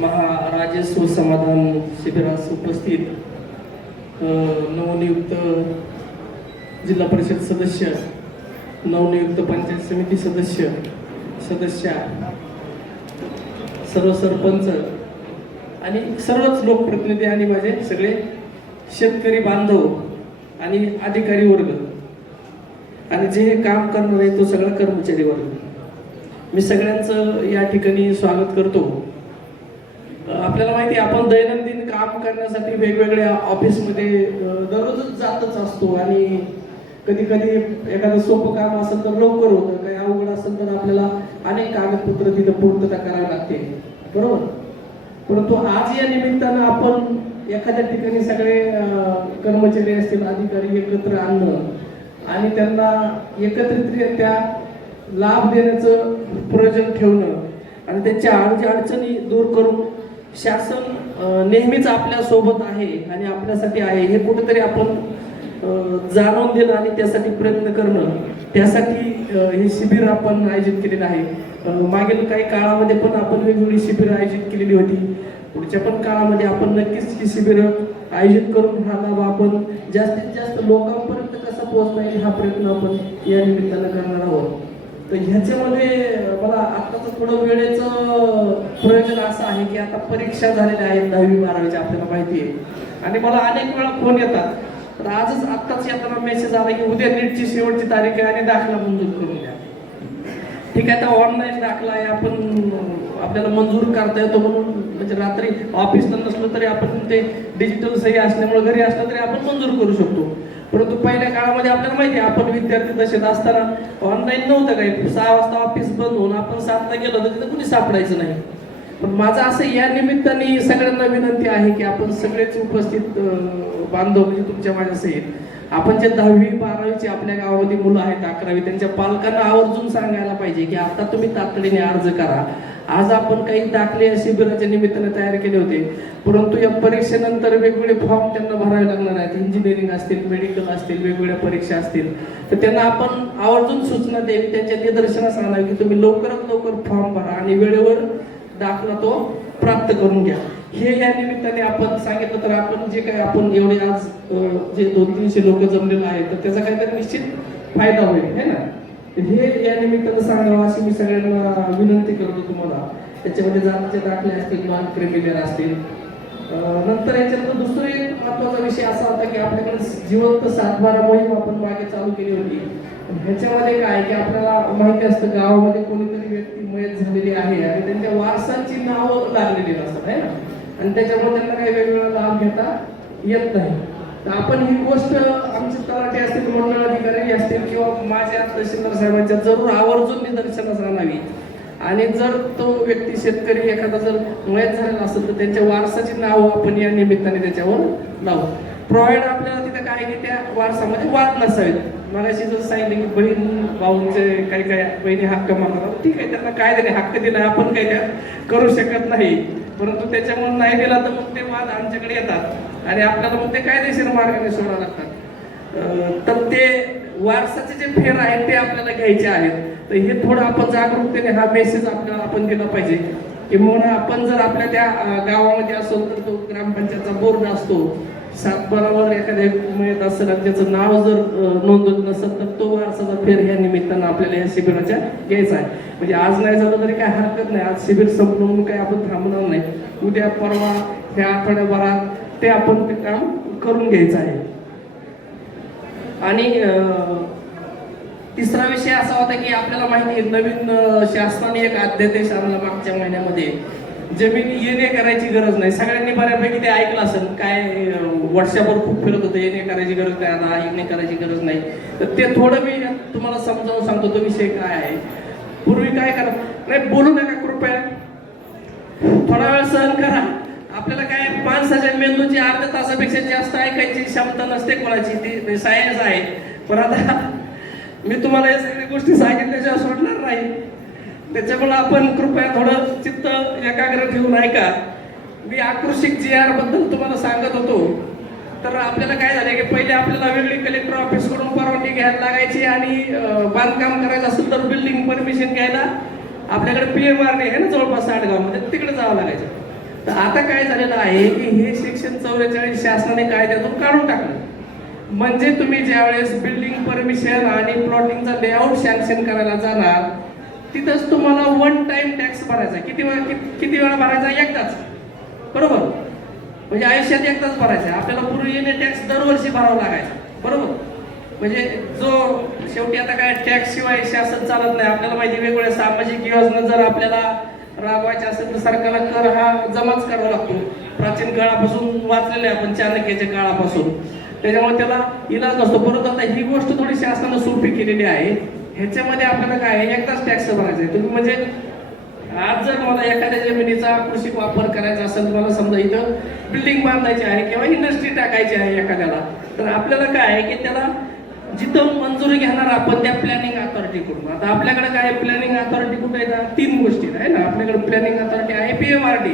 महाराजस्व समाधान शिबिरास उपस्थित नवनियुक्त जिल्हा परिषद सदस्य, नवनियुक्त पंचायत समिती सदस्या, सर्व सरपंच आणि सर्वच लोकप्रतिनिधी आणि माझे सगळे शेतकरी बांधव आणि अधिकारी वर्ग आणि जे हे काम करणार आहे तो सगळा कर्मचारी वर्ग, मी सगळ्यांचं या ठिकाणी स्वागत करतो. आपल्याला माहिती आहे आपण दैनंदिन काम करण्यासाठी वेगवेगळ्या ऑफिसमध्ये दररोजच जातच असतो आणि कधी कधी एखादं सोपं काम असेल तर लवकर होतं, काही अवघड असेल तर आपल्याला अनेक कागदपत्र तिथं पूर्तता करावी लागते, बरोबर. परंतु आज या निमित्तानं आपण एखाद्या ठिकाणी सगळे कर्मचारी असतील, अधिकारी एकत्र आणणं आणि त्यांना एकत्रितरित्या लाभ देण्याचं प्रयोजन ठेवणं आणि त्यांच्या अडचणी दूर करून शासन नेहमीच आपल्या सोबत आहे आणि आपल्यासाठी आहे हे कुठेतरी आपण जाणून देणं आणि त्यासाठी प्रयत्न करणं, त्यासाठी हे शिबिर आपण आयोजित केलेलं आहे. मागील काही काळामध्ये पण आपण वेगवेगळी शिबिरं आयोजित केलेली होती. पुढच्या पण काळामध्ये आपण नक्कीच ही शिबिरं आयोजित करून हा लाभ आपण जास्तीत जास्त लोकांपर्यंत कसा पोहोचता येईल हा प्रयत्न आपण या निमित्तानं करणार आहोत. तर ह्याच्यामध्ये मला आत्ताचं थोडं वेळेचं प्रयोजन असं आहे की आता परीक्षा झालेल्या आहेत 10वी 12वीच्या, आपल्याला माहिती आहे, आणि मला अनेक वेळा फोन येतात. तर आजच आत्ताच येताना मेसेज आला की उद्या नीटची शेवटची तारीख आहे आणि दाखला मंजूर करून द्या. ठीक आहे, आता ऑनलाईन दाखला आहे, आपण आपल्याला मंजूर करता येतो म्हणून, म्हणजे रात्री ऑफिसला नसलं तरी आपण ते डिजिटल सही असल्यामुळे घरी असलं तरी आपण मंजूर करू शकतो. परंतु पहिल्या काळामध्ये आपल्याला माहिती आहे आपण विद्यार्थी दशेत असताना ऑनलाईन नव्हतं काही. 6 वाजता ऑफिस बंद होऊन आपण 7ला गेलो तर तिथं कुणी सापडायचं नाही. पण माझं असं या निमित्ताने सगळ्यांना विनंती आहे की आपण सगळेच उपस्थित बांधव म्हणजे तुमच्या माझ्या सहित आपण जे 10वी 12वीचे आपल्या गावामध्ये मुलं आहेत, 11वी, त्यांच्या पालकांना आवर्जून सांगायला पाहिजे की आता तुम्ही तातडीने अर्ज करा. आज आपण काही दाखले या शिबिराच्या निमित्ताने तयार केले होते, परंतु या परीक्षेनंतर वेगवेगळे फॉर्म त्यांना भरावे लागणार आहेत. इंजिनिअरिंग असतील, मेडिकल असतील, वेगवेगळ्या परीक्षा असतील, तर त्यांना आपण आवर्जून सूचना द्यावी, त्यांच्या निदर्शनास आणावी की तुम्ही लवकरात लवकर फॉर्म भरा आणि वेळेवर दाखला तो प्राप्त करून घ्या. हे या निमित्ताने आपण सांगितलं तर आपण जे काही आपण एवढे आज जे 200-300 लोक जमलेले आहेत तर त्याचा काहीतरी निश्चित फायदा होईल, है ना. हे या निमित्तानं सांगावं अशी मी सगळ्यांना विनंती करतो तुम्हाला. त्याच्यामध्ये जातीचे दाखले असतील, नॉन क्रिमिनल असतील. नंतर याच्यानंतर दुसरा एक महत्वाचा विषय असा होता की आपल्याकडे जिवंत सातबारा मोहीम आपण मागे चालू केली होती. ह्याच्यामध्ये काय की आपल्याला माहिती असतं गावामध्ये कोणीतरी व्यक्ती मयत झालेली आहे आणि त्यांच्या वारसांची नावं लागलेली असतात, आहे ना, आणि त्याच्यामुळे त्यांना काही वेगवेगळा लाभ घेता येत नाही. तर आपण ही गोष्ट आमचे तलाठी असतील, मंडळ अधिकारी असतील किंवा माझ्या तहसीलदार साहेबांच्या जरूर आवर्जून निदर्शनास आणावी. आणि जर तो व्यक्ती शेतकरी एखादा जर मयत झालेला असेल तर त्यांच्या वारसाची नावं आपण या निमित्ताने त्याच्यावर लावू. प्रोव्हाइड आपल्याला तिथे काय की त्या वारसामध्ये वाद नसावेत. मगाशी जर सांगितलं की बहीण भाऊंचे काही बहिणी हक्क मागतात, ठीक आहे, त्यांना काय दिले हक्क दिला आपण काही त्या करू शकत नाही, परंतु त्याच्यामुळे नाही दिला तर मग ते वाद आमच्याकडे येतात आणि आपल्याला मग ते कायदेशीर मार्गाने सोडावं लागतात. तर ते वारसाचे जे फेर आहेत ते आपल्याला घ्यायचे आहेत. तर हे थोडं आपण जागरूकतेने हा मेसेज आपल्याला आपण दिला पाहिजे की म्हणून आपण जर आपल्या त्या गावामध्ये असो तर तो ग्रामपंचायतचा बोर्ड असतो, सातबारावर एखाद्या मिळत असेल आणि त्याचं नाव जर नोंदवलं नसेल तर तो वारसाचा फेर ह्या निमित्तानं आपल्याला या शिबिराच्या घ्यायचा आहे. म्हणजे आज नाही झालं तरी काही हरकत नाही, आज शिबिर संपलं म्हणून काही आपण थांबणार नाही. उद्या परवा ह्या आठवड्याभरात ते आपण ते काम करून घ्यायचं आहे. आणि तिसरा विषय असा होता की आपल्याला माहिती आहे नवीन शासनाने एक अध्यादेश आणला मागच्या महिन्यामध्ये. जमीन येणे करायची गरज नाही. सगळ्यांनी बऱ्यापैकी ते ऐकलं असेल, काय व्हॉट्सअपवर खूप फिरत होतं येणे करायची गरज नाही, आता येणे करायची गरज नाही. तर ते थोडं मी तुम्हाला समजावून सांगतो तो विषय काय आहे. पूर्वी काय करा नाही बोलू नका कृपया, थोडा वेळ सहन करा. आपल्याला काय माणसाच्या मेंदूची अर्ध्या तासापेक्षा जास्त ऐकायची क्षमता नसते कोणाची, ती सायन्स आहे. पण आता मी तुम्हाला या सगळ्या गोष्टी सांगितल्याशिवाय सोडणार नाही, त्याच्यामुळे आपण कृपया थोडं चित्त एकाग्र ठेवून ऐका. मी आकृषिक GR बद्दल तुम्हाला सांगत होतो. तर आपल्याला काय झालं की पहिले आपल्याला वेगळी कलेक्टर ऑफिस कडून परवानगी घ्यायला लागायची आणि बांधकाम करायचं असेल तर बिल्डिंग परमिशन घ्यायला आपल्याकडे PMR आहे ना जवळपास 8 गावामध्ये, तिकडे जावं लागायचं. तर आता काय झालेलं आहे की हे सेक्शन 44 शासनाने कायद्यातून काढून टाकलं. म्हणजे तुम्ही ज्यावेळेस बिल्डिंग परमिशन आणि प्लॉटिंगचा लेआउट सँक्शन करायला जाणार तिथंच तुम्हाला वन टाइम टॅक्स भरायचा. किती वेळा भरायचा? एकदाच. बरोबर. म्हणजे आयुष्यात एकदाच भरायचा. आपल्याला पूर्वी येणे टॅक्स दरवर्षी भरावा लागायचा. बरोबर. म्हणजे जो शेवटी आता काय टॅक्स शिवाय शासन चालत नाही. आपल्याला माहिती वेगवेगळ्या सामाजिक योजना जर आपल्याला राबवायच्या असेल तर सरकारला कर हा जमाच करावा लागतो. प्राचीन काळापासून वाचलेले आपण चाणक्याच्या काळापासून. त्याच्यामुळे त्याला इलाज नसतो. परंतु आता ही गोष्ट थोडी शासनानं सोपी केलेली आहे. ह्याच्यामध्ये आपल्याला काय एकदाच टॅक्स भरायचा आहे. तुम्ही म्हणजे आज जर मला एखाद्या जमिनीचा कृषी वापर करायचा असेल, मला समजा इथं बिल्डिंग बांधायची आहे किंवा इंडस्ट्री टाकायची आहे एखाद्याला, तर आपल्याला काय आहे की त्याला जिथं मंजुरी घेणार आपण त्या प्लॅनिंग अथॉरिटीकडून. आता आपल्याकडे काय प्लॅनिंग अथॉरिटी कुठे येतात? 3 गोष्टी आहे ना. आपल्याकडे प्लॅनिंग अथॉरिटी आहे PMRD,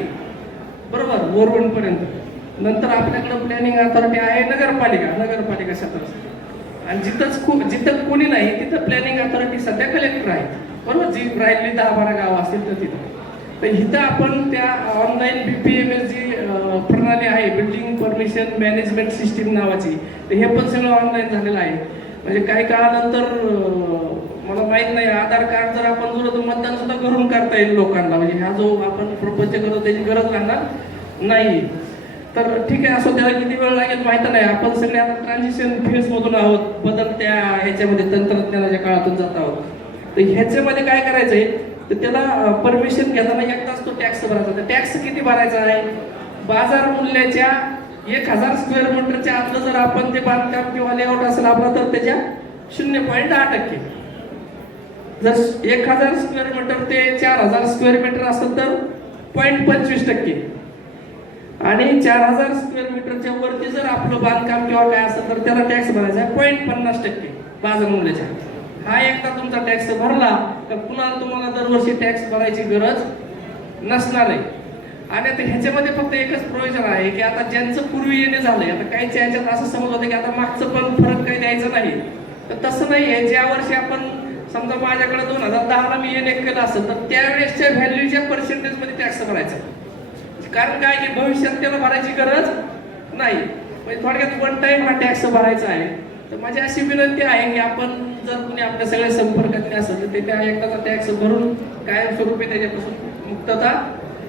बरोबर, वरवणपर्यंत. नंतर आपल्याकडे प्लॅनिंग अथॉरिटी आहे नगरपालिका क्षेत्रात. आणि जिथं कोणी नाही तिथं प्लॅनिंग अथॉरिटी सध्या कलेक्टर आहे, बरोबर. जी राहिली 10-12 गाव असतील तर तिथं. तर इथं आपण त्या ऑनलाईन BPMS जी प्रणाली आहे, बिल्डिंग परमिशन मॅनेजमेंट सिस्टीम नावाची, तर हे पण सगळं ऑनलाईन झालेलं आहे. म्हणजे काही काळानंतर मला माहित नाही, आधार कार्ड जर आपण जोडलं तर मतदान सुद्धा घरून करता येईल लोकांना. म्हणजे हा जो आपण प्रपंच करतो त्याची गरज राहणार नाही. तर ठीक आहे, असो, त्याला किती वेळ लागेल माहिती नाही. आपण सगळे आता ट्रान्झिशन फेज मधून आहोत, बदलत्या ह्याच्यामध्ये तंत्रज्ञानाच्या काळातून जात आहोत. तर ह्याच्यामध्ये काय करायचंय तर त्याला परमिशन घेताना एकदाच तो टॅक्स भरायचा. तर टॅक्स किती भरायचा आहे? बाजार मूल्याच्या 1000 स्क्वेअर मीटरच्या आतलं जर आपण ते बांधकाम किंवा लेआउट असेल आपला तर त्याच्या 0.10%. जर 1000 स्क्वेअर मीटर ते 4000 स्क्वेअर मीटर असेल तर 0.25%. आणि 4000 स्क्वेअर मीटरच्या वरती जर आपलं बांधकाम किंवा काय असेल तर त्याला टॅक्स भरायचा आहे 0.50% बाजार मूल्याच्या. हा एकदा तुमचा टॅक्स भरला तर पुन्हा तुम्हाला दरवर्षी टॅक्स भरायची गरज नसणार आहे. आणि आता ह्याच्यामध्ये फक्त एकच प्रोव्हिजन आहे की आता ज्यांचं पूर्वी येणे झालंय, आता काहीच्या ह्याच्यात असं समज होतं की आता मागचं पण फरक काही द्यायचं नाही, तर तसं नाही आहे. ज्या वर्षी आपण समजा माझ्याकडे 2010ला मी येणे केलं असेल तर त्यावेळेसच्या व्हॅल्यूच्या पर्सेंटेजमध्ये टॅक्स भरायचा. कारण काय की भविष्यात त्याला भरायची गरज नाही. म्हणजे थोडक्यात वन टाइम हा टॅक्स भरायचा आहे. तर माझी अशी विनंती आहे की आपण जर कुणी आपल्या सगळ्या संपर्कातले असेल तर ते त्या एकदाचा टॅक्स भरून कायमस्वरूपी त्याच्यापासून मुक्तता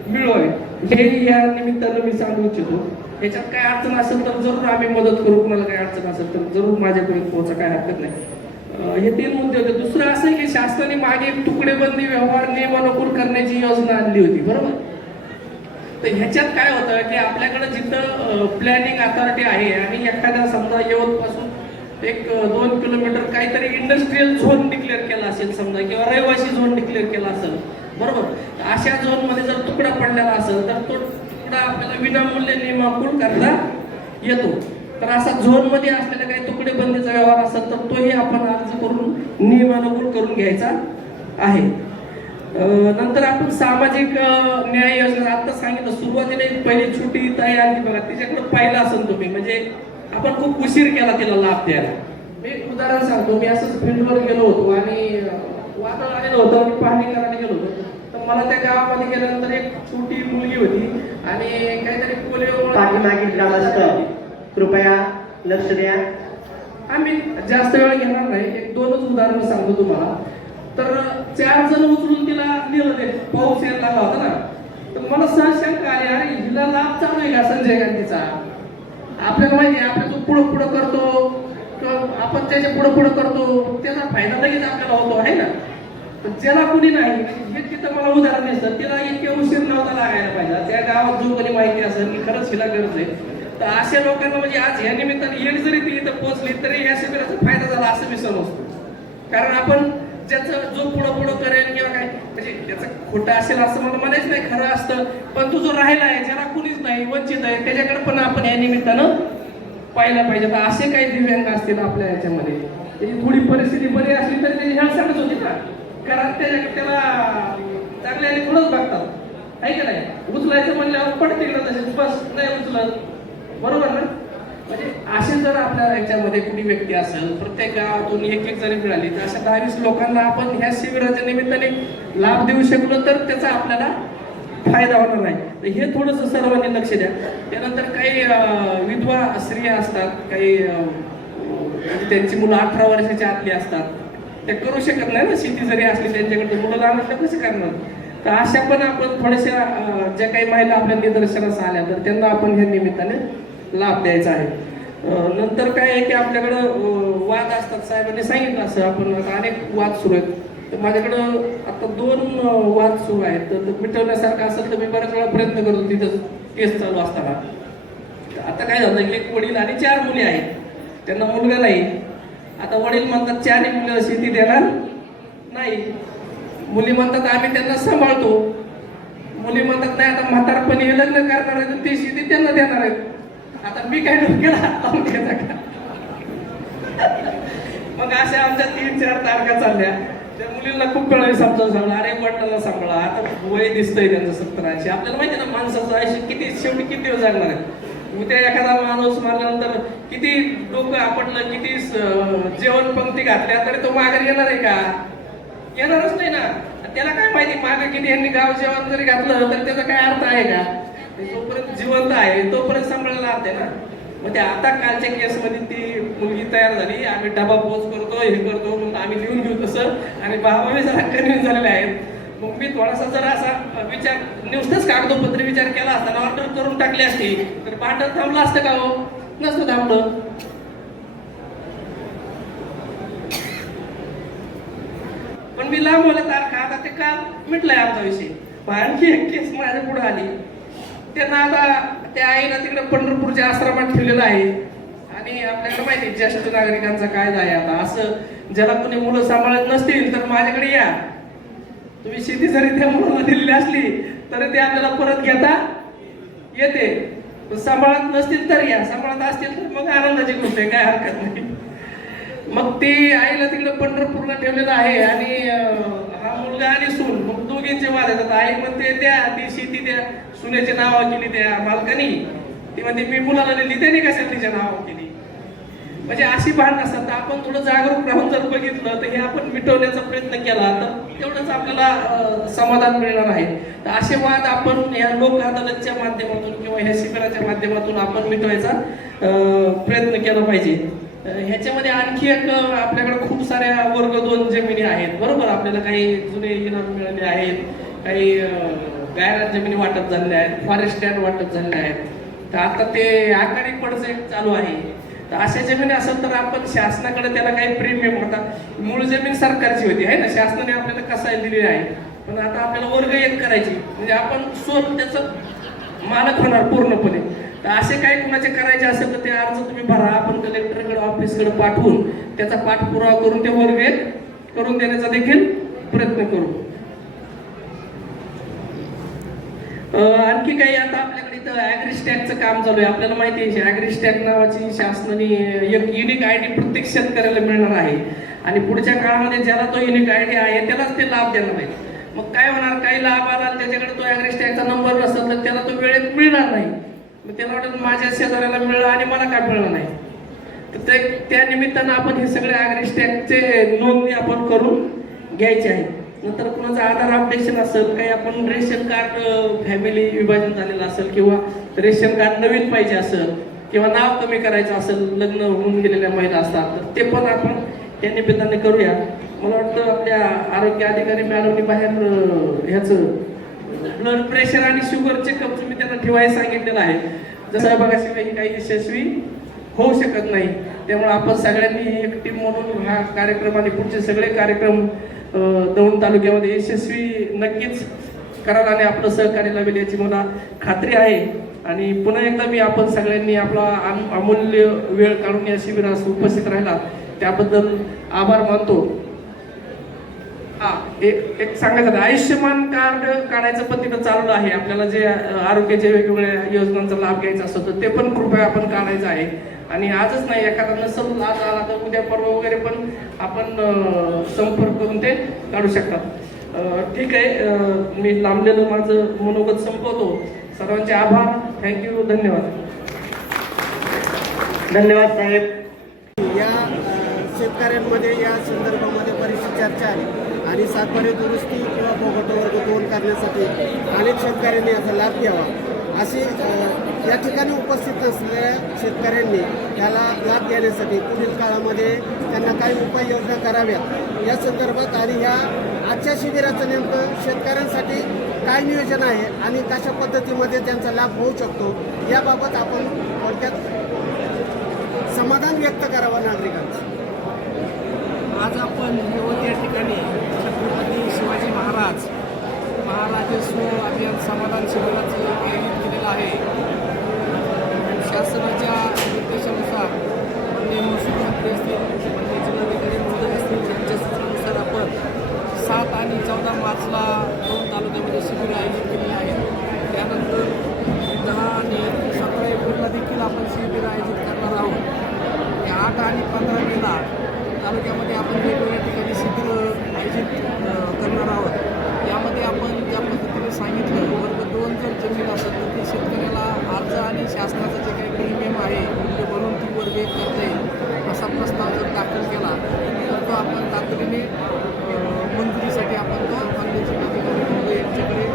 मिळवावी, हे या निमित्तानं मी सांगू इच्छितो. ह्याच्यात काय अडचण असेल तर जरूर आम्ही मदत करू. कुणाला काय अडचण असेल तर जरूर माझ्यापर्यंत पोहोचा, काय हरकत नाही. हे 3 मुद्दे होते. दुसरं असं आहे की शासनाने मागे तुकडेबंदी व्यवहार नियमानुकूल करण्याची योजना आणली होती, बरोबर. तर ह्याच्यात काय होतं की आपल्याकडे जिथं प्लॅनिंग अथॉरिटी आहे आणि एखाद्या समजा यवत पासून 1-2 किलोमीटर काहीतरी इंडस्ट्रियल झोन डिक्लेअर केला असेल समजा, किंवा रहिवासी झोन डिक्लेअर केला असेल, बरोबर. अशा झोन मध्ये जर तुकडा पडलेला असेल तर तो तुकडा आपल्याला विनामूल्य नियमानुकूल करता येतो. तर असा झोन मध्ये असलेला काही तुकडे बंदीचा व्यवहार असेल तर तोही आपण अर्ज करून नियमानुकूल करून घ्यायचा आहे. नंतर आपण सामाजिक न्याय योजना आता सांगितलं. सुरुवातीला एक पहिली छोटी ताई आली बघा, तिच्याकडे पाहिलं असेल तुम्ही. म्हणजे आपण खूप उशीर केला तिला लाभ द्यायला. मी एक उदाहरण सांगतो. मी असंच फील्डवर गेलो होतो आणि वादळ आलेलं होतं आणि पाहणी करायला गेलो होतो. तर मला त्या गावामध्ये गेल्यानंतर एक छोटी मुलगी होती आणि काहीतरी पोलिओ. पाठीमागील ग्रामस्थ कृपया लक्ष द्या. आम्ही जास्त वेळ घेणार नाही, 1-2च उदाहरण सांगतो तुम्हाला. तर 4 जण उचलून तिला नेलं. ते पाऊस यायला लागला होता ना, तर मला सहज शंका आली, अरे हिला लाभ चालू आहे का संजय गांधीचा? आपल्याला माहिती आहे, आपल्या जो पुढं पुढं करतो किंवा आपण त्याच्या पुढं करतो त्याचा फायदा लगेच आपल्याला होतो, आहे ना. तर ज्याला कुणी नाही, हे तिथं मला उदाहरण दिसतं. तिला इतके उशीर नव्हता लागायला पाहिजे. त्या गावात जो कोणी माहिती असेल की खरंच हिला गरज आहे, तर अशा लोकांना म्हणजे आज या निमित्ताने एक जरी ती इथं पोहोचली तरी या शिबिराचा फायदा झाला असं मी समजतो. कारण आपण ज्याचं जो पुढं करेल किंवा काय, म्हणजे त्याचं खोटं असेल असं मला म्हणायचं नाही, खरं असतं. पण तो जो राहिला आहे, ज्याला कुणीच नाही, वंचित आहे, त्याच्याकडे पण आपण या निमित्तानं पाहिलं पाहिजे. तर असे काही दिव्यांग असतील आपल्या याच्यामध्ये, त्याची थोडी परिस्थिती बरी असली तरी त्याची हेळसांडच होती ना. कारण त्याला चांगल्याने थोडंच बघतात, आहे का नाही. उचलायचं म्हणल्यावर पडते ना तसेच, बस नाही उचलत, बरोबर ना. म्हणजे असे जर आपल्या याच्यामध्ये कुणी व्यक्ती असेल, प्रत्येक गावातून 1-1 जरी मिळाली तर अशा 10-20 लोकांना आपण ह्या शिबिराच्या निमित्ताने लाभ देऊ शकलो तर त्याचा आपल्याला फायदा होणार नाही. तर हे थोडंसं सर्वांनी लक्ष द्या. त्यानंतर काही विधवा स्त्रिया असतात, काही म्हणजे त्यांची मुलं 18 वर्षाच्या आतली असतात, ते करू शकत नाही ना, शेती जरी असली त्यांच्याकडे मुलं लहान असल्या कसे करणार. तर अशा पण आपण थोड्याशा ज्या काही महिला आपल्या निदर्शनास आल्या तर त्यांना आपण ह्या निमित्ताने लाभ द्यायचा आहे. नंतर काय आहे की आपल्याकडं वाद असतात, साहेबांनी सांगितलं असं, आपण आता अनेक वाद सुरू आहेत. तर माझ्याकडं आता 2 वाद सुरू आहेत. तर मिटवण्यासारखं असेल तर मी बऱ्याच वेळा प्रयत्न करतो तिथं केस चालू असताना. आता काय झालं, एक वडील आणि 4 मुली आहेत, त्यांना मुलगा नाही. आता वडील म्हणतात 4 मुलं शेती देणार नाही, मुली म्हणतात आम्ही त्यांना सांभाळतो. मुली म्हणतात नाही, आता म्हातारपणी हे लग्न करणार आहे तर ती शेती त्यांना देणार आहेत. आता मी काय डोक्याला हात लावून घ्यायचा का? मग अशा आमच्या 3-4 तारखा चालल्या. त्या मुलींना खूप वेळा समजावून सांगलं, अरे वडिलांना सांभाळा, आता वय दिसतंय त्यांचं 70-80. आपल्याला माहिती ना माणसाचं आयुष्य किती, शेवटी किती दिवस जगणार आहे. उद्या एखादा माणूस मारल्यानंतर किती डोकं आपटलं, किती जेवण पंक्ती घातल्या तरी तो माघारी येणार आहे का? येणारच नाही ना. त्याला काय माहिती मागे किती यांनी गाव जेवण जरी घातलं तरी त्याचा काय अर्थ आहे का? जोपर्यंत जिवंत आहे तोपर्यंत सांभाळायला अर्थ आहे ना. मग ते आता कालच्या केसमध्ये ती मुलगी तयार झाली, आम्ही डबा पोच करतो, हे करतो, मग आम्ही लिहून घेऊ तसं, आणि बाबा जरा कन्व्हिन्स झालेले आहेत. मग मी थोडासा जर असा विचार नुसतंच कागदोपत्री विचार केला असताना, ऑर्डर करून टाकली असती तर भांडण थांबलं असतं का हो? नसतं थांबलं. पण मी लांबवलं तारखा, आता ते काल मिटलंय आमचा विषय. आणखी एक केस माझ्या पुढे आली. त्यांना आता त्या आईला तिकडे पंढरपूरच्या आश्रमात ठेवलेलं आहे. आणि आपल्याकडे माहिती ज्येष्ठ नागरिकांचा कायदा आहे. आता असं ज्याला कोणी मुलं सांभाळत नसतील तर माझ्याकडे या. तुम्ही शेती जरी त्या मुलाला दिलेली असली तरी ते आपल्याला परत घेता येते. सांभाळत नसतील तर या, सांभाळत असतील तर मग आनंदाची गोष्ट आहे, काय हरकत नाही. मग ती आईला तिकडे पंढरपूरला ठेवलेलं आहे आणि हा मुलगा आणि सून, मग दोघींचे वाद येतात. आई म्हणते त्या ती शेती त्या सुनेच्या नावावर केली त्या मालकानी, ती म्हणते मी मुलाला दिली त्याने कशा तिच्या नावावर केली. म्हणजे अशी भांडण असतात. तर आपण थोडं जागरूक राहून जर बघितलं तर हे आपण मिटवण्याचा प्रयत्न केला तर तेवढंच आपल्याला समाधान मिळणार आहे. तर असे वाद आपण या लोक अदालतच्या माध्यमातून किंवा ह्या शिबिराच्या माध्यमातून आपण मिटवायचा प्रयत्न केला पाहिजे. ह्याच्यामध्ये आणखी एक आपल्याकडे खूप साऱ्या वर्ग 2 जमिनी आहेत, बरोबर. आपल्याला काही जुने इनाम मिळाले आहेत, काही गायरान जमिनी वाटप झालेल्या आहेत, फॉरेस्ट लँड वाटप झालेल्या आहेत. तर आता ते आखाडी पडचं एक चालू आहे. तर अशा जमिनी असेल तर आपण शासनाकडे त्याला काही प्रीमियम होता. मूळ जमीन सरकारची होती आहे ना, शासनाने आपल्याला कसायला दिलेली आहे. पण आता आपल्याला वर्ग 1 करायची, म्हणजे आपण स्वतः त्याचं मालक होणार पूर्णपणे. तर असे काही कुणाचे करायचे असेल तर ते अर्ज तुम्ही भरा, आपण कलेक्टरकडे ऑफिसकडे पाठवून त्याचा पाठपुरावा करून ते वर्ग 1 करून देण्याचा देखील प्रयत्न करू. आणखी काही आता आपल्याकडे इथं ॲग्रिस्टॅगचं काम चालू आहे. आपल्याला माहिती आहे ॲग्रिस्टॅग नावाची शासनाने एक युनिक आयडी प्रत्येक शेतकऱ्याला मिळणार आहे. आणि पुढच्या काळामध्ये ज्याला तो युनिक आयडी आहे त्यालाच ते लाभ देणार आहे. मग काय होणार, काही लाभ आला त्याच्याकडे तो ॲग्रिस्टॅगचा नंबर नसेल तर त्याला तो वेळेत मिळणार नाही. मग त्याला वाटत माझ्या शेजाऱ्याला मिळलं आणि मला काय मिळलं नाही. तर त्या निमित्तानं आपण हे सगळे ॲग्रिस्टॅगचे नोंदणी आपण करून घ्यायची आहे. नंतर कुणाचं आधार अपडेशन असेल, काही आपण रेशन कार्ड फॅमिली विभाजन झालेलं असेल किंवा रेशन कार्ड नवीन पाहिजे असेल किंवा नाव कमी करायचं असेल, लग्न होऊन गेलेल्या महिला असतात तर ते पण आपण या निमित्ताने करूया. मला वाटतं आपल्या आरोग्य अधिकारी मॅडमनी बाहेर ह्याचं ब्लड प्रेशर आणि शुगर चेकअप तुम्ही त्यांना ठेवायला सांगितलेलं आहे. जसं बघाशिवाय ही काही यशस्वी होऊ शकत नाही. त्यामुळे आपण सगळ्यांनी एक टीम म्हणून हा कार्यक्रम आणि पुढचे सगळे कार्यक्रम दौंड तालुक्यामध्ये यशस्वी नक्कीच कराल आणि आपलं सहकार्य लावेल याची मला खात्री आहे. आणि पुन्हा एकदा मी आपण सगळ्यांनी आपला अमूल्य वेळ काढून या शिबिरास उपस्थित राहिला त्याबद्दल आभार मानतो. एक सांगायचं, आयुष्यमान कार्ड काढायचं पण तिथं चालू आहे. आपल्याला जे आरोग्याच्या वेगवेगळ्या योजनांचा लाभ घ्यायचा असतो तर ते पण कृपया आपण काढायचं आहे. आणि आजच नाही, एखादा नसेल आज आला तर उद्या परवा वगैरे पण आपण संपर्क करून ते काढू शकतात. ठीक आहे, मी लांबलेलं माझं मनोगत संपवतो. सर्वांचे आभार, थँक्यू, धन्यवाद. धन्यवाद साहेब. या शेतकऱ्यांमध्ये या संदर्भामध्ये बरीचशी चर्चा आली आणि सातबारे दुरुस्ती किंवा बोगट वर्ग 2 करण्यासाठी अनेक शेतकऱ्यांनी याचा लाभ घ्यावा अशी या ठिकाणी उपस्थित असलेल्या शेतकऱ्यांनी याला लाभ घेण्यासाठी पुढील काळामध्ये त्यांना काही उपाययोजना कराव्यात या संदर्भात आणि ह्या आजच्या शिबिराचं नेमकं शेतकऱ्यांसाठी काय नियोजन आहे आणि कशा पद्धतीमध्ये त्यांचा लाभ होऊ शकतो याबाबत आपण थोडक्यात समाधान व्यक्त करावं नागरिकांचं. आज आपण या ठिकाणी छत्रपती शिवाजी महाराजस्व अभियान समाधान शिबिराचं आयोजित केलेलं आहे. शासनाच्या निर्देशानुसार महसूल मंत्री असतील जिल्हाधिकारी महोदय असतील यांच्या सूचनेनुसार आपण 7 आणि 14 मार्चला 2 तालुक्यामध्ये शिबिर आयोजित केलेले आहे. त्यानंतर 10 आणि 17 एप्रिलला देखील आपण शिबिर आयोजित करणार आहोत. 8 आणि 15 मेला तालुक्यामध्ये आपण वेगवेगळ्या ठिकाणी शिबिर आयोजित करणार आहोत. यामध्ये आपण ज्या पद्धतीने सांगितलं वर्ग 2 जर जमीन असेल तर ते शेतकऱ्याला अर्ज आणि शासनाचं जे काही प्रीमियम आहे ते भरून ती वर्ग 1 करता येईल असा प्रस्ताव जर दाखल केला तर तो आपण तातडीने मंजुरीसाठी आपण तो माननीय जिल्हाधिकारी यांच्याकडे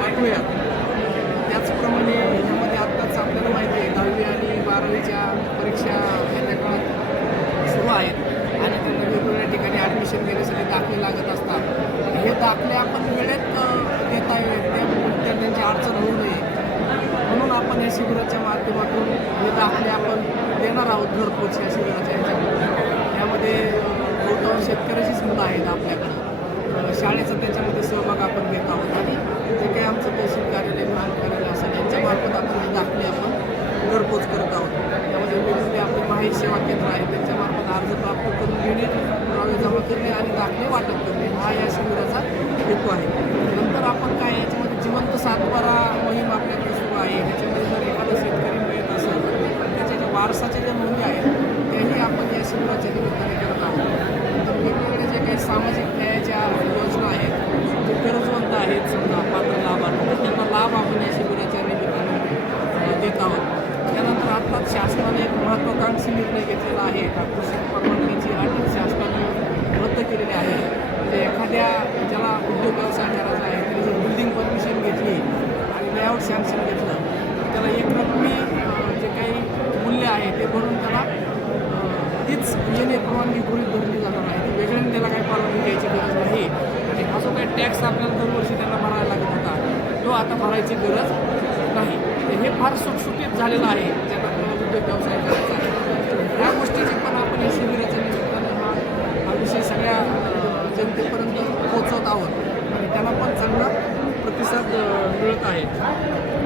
पाठवूयात. त्याचप्रमाणे यामध्ये आत्ताच आपल्याला माहिती आहे 10वी आणि 12वीच्या परीक्षा येत्या काळात सुरू आहेत आणि त्यांना वेगवेगळ्या ठिकाणी ॲडमिशन घेण्यासाठी दाखले लागत असतात. हे दाखले आपण वेळेत देता येईल त्या त्यांची अडचण होऊ नये म्हणून आपण या शिबिराच्या माध्यमातून हे दाखले आपण देणार आहोत घरपोच या शिबिराच्या ह्याच्यामध्ये. यामध्ये बहुतांश शेतकऱ्याचीच मुलं आहेत आपल्याकडं. शाळेचा त्याच्यामध्ये सहभाग आपण घेत आहोत आणि जे काही आमचं तहसील कार्यालय विभाग कार्यालय असेल यांच्यामार्फत आपण हे दाखले आपण घरपोच करत आहोत. त्यामध्ये वेगवेगळे आपले माहीत सेवा केंद्र आहेत त्यांच्यामार्फत अर्ज प्राप्त करून घेणे पुरावे जमा करणे आणि दाखले वाटप करणे हा या शिबिराचा हेतू आहे. नंतर आपण काय याच्यामध्ये जिवंत सातबारा मोहीम आपल्याकडे सुरू आहे. ह्याच्यामध्ये जर एखादा शेतकरी मिळत असेल तर त्याच्या ज्या वारसाच्या ज्या नोंदी आहेत त्याही आपण या शिबिराच्या निमित्ताने करत आहोत. तर वेगवेगळे जे काही सामाजिक न्यायाच्या योजना आहेत जे गरजवंत आहेत समजा पात्र लाभार्थी तर त्यांना लाभ आपण या शिबिराच्या निमित्ताने देत आहोत. त्यानंतर आत्ताच शासनाने एक महत्त्वाकांक्षी निर्णय घेतलेला आहे. कृषी परवानगीची अट शासनाने रद्द केलेली आहे. म्हणजे एखाद्या ज्याला उद्योग व्यवसाय करायचा आहे त्याने जर बिल्डिंग परमिशन घेतली आणि लेआउट सँक्शन घेतलं तर त्याला एक रकमी जे काही मूल्य आहे ते भरून त्याला तीच येणे परवानगी गृहीत धरली जाणार आहे. वेगळ्याने त्याला काही परवानगी घ्यायची गरज नाही आणि हा जो काही टॅक्स आपल्याला दरवर्षी त्यांना भरायला लागत होता तो आता भरायची गरज नाही. हे फार सुटसुटीत झालेलं आहे ज्यांना उद्योग व्यवसाय करायचा आहे. या गोष्टीची पण आपण या शिबिराच्या निमित्तानं हा विषय सगळ्या जनतेपर्यंत पोहोचवत आहोत आणि त्यांना पण चांगला प्रतिसाद मिळत आहे.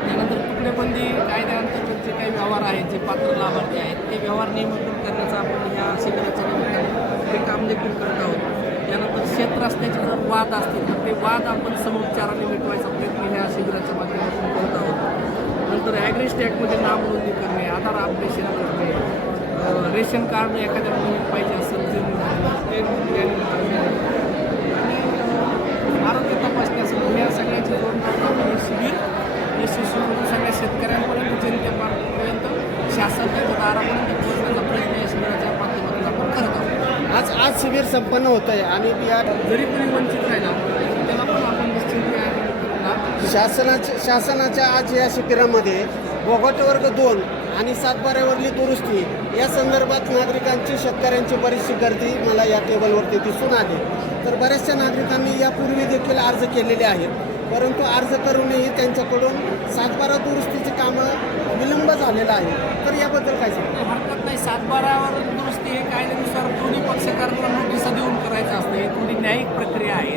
त्यानंतर तुकडेबंदी कायद्याअंतर्गत जे काही व्यवहार आहेत जे पात्र लाभार्थी आहेत ते व्यवहार नियमित करण्याचा आपण या शिबिराच्या निमित्ताने ते काम देखील करत आहोत. त्यानंतर क्षेत्रस्त्याचे जर वाद असतील तर ते वाद आपण समोपचाराने मिटवायचा प्रयत्न ह्या शिबिराच्या माध्यमातून करत आहोत. नंतर ॲग्री टॅगमध्ये नाव नोंदणी करणे, आधार अपडेशन करणे, रेशन कार्ड एखाद्या नवीन पाहिजे असेल ते आणि आरोग्य तपासण्यासाठी या सगळ्याची जोडणं शिबिर यशस्वी करून सगळ्या शेतकऱ्यांपर्यंत जनतेपर्यंत शासनाच्या दारापर्यंत पोहोचण्याचा प्रयत्न या शिबिराच्या माध्यमातून आपण करत आहोत. आज शिबिर संपन्न होत आहे आणि या जरी कोणी वंचित राहिला त्याला पण आपण निश्चित शासनाच्या आज या शिबिरामध्ये बोगट वर्ग 2 आणि सातबाऱ्यावरली दुरुस्ती या संदर्भात नागरिकांची शेतकऱ्यांची बरीचशी गर्दी मला या टेबलवरती दिसून आली. तर बऱ्याचशा नागरिकांनी यापूर्वी देखील अर्ज केलेले आहेत परंतु अर्ज करूनही त्यांच्याकडून सातबारा दुरुस्तीची कामं विलंब झालेला आहे. तर याबद्दल काय सांगतो? हरकत नाही. सातबारावर दुरुस्ती हे कायद्यानुसार दोन्ही पक्षकारांना नोटिसा देऊन करायचं असतं. ही थोडी न्यायिक प्रक्रिया आहे.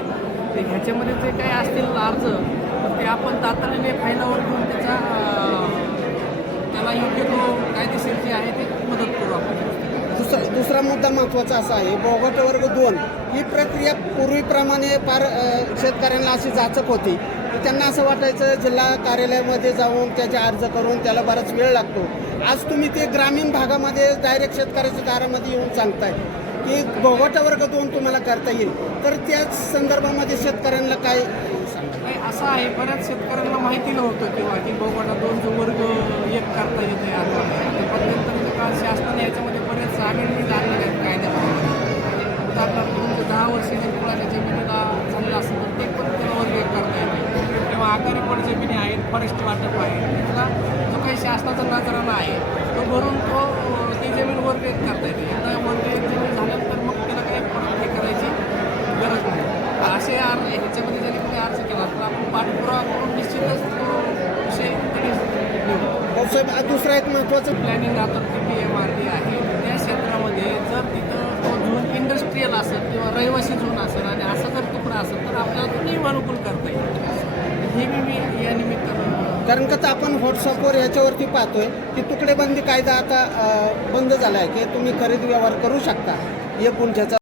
तर ह्याच्यामध्ये जे काही असतील अर्ज तर ते आपण तातडीने फायलावर घेऊन त्याला योग्य तो कायदेशीर जे आहे ते मदत करू आपण. दुसरा मुद्दा महत्त्वाचा असा आहे बोगट वर्ग 2 ही प्रक्रिया पूर्वीप्रमाणे फार शेतकऱ्यांना अशी जाचक होती की त्यांना असं वाटायचं जिल्हा कार्यालयामध्ये जाऊन त्याचे अर्ज करून त्याला बराच वेळ लागतो. आज तुम्ही ते ग्रामीण भागामध्ये डायरेक्ट शेतकऱ्याच्या दारामध्ये येऊन सांगताय की बोगट वर्ग 2 तुम्हाला करता येईल. तर त्याच संदर्भामध्ये शेतकऱ्यांना काय नाही असं आहे. बऱ्याच शेतकऱ्यांना माहिती नव्हतं किंवा की बोगटा 2 वर्ग 1 करता येते. आता मध्यंतरीच्या काळात शासनाने याच्यामध्ये बरेच अमेंडमेंट आणलेले आहेत कायद्यामध्ये. उदाहरणार्थ 10 वर्षाच्या मुलाच्या जमिनीला फॉरेस्ट वाटप आहे त्याला जो काही शासनाचा नजराणा आहे तो भरून ती जमीन वर्गीत करता येते. एकदा वर्गीत जमीन झाल्यानंतर मग त्याला काही परत हे करायची गरज नाही. असे ह्याच्यामध्ये जरी कोणी अर्ज केला तर आपण पाठपुरावा करून निश्चितच तो विषय निवडू. भाऊसाहेब, दुसरा एक महत्त्वाचं प्लॅनिंग अथॉरिटी PMRD आहे त्या क्षेत्रामध्ये जर तिथं तो झोन इंडस्ट्रीयल असेल किंवा रहिवासी झोन असेल आणि असा जर तुकडा असेल तर आपल्याला तो नियमानुकूल करता येईल. हे मी या निमित्तानं कारण का आपण व्हॉट्सअपवर याच्यावरती पाहतोय की तुकडेबंदी कायदा आता बंद झाला आहे की तुम्ही खरेदी व्यवहार करू शकता 1 गुंठ्याचा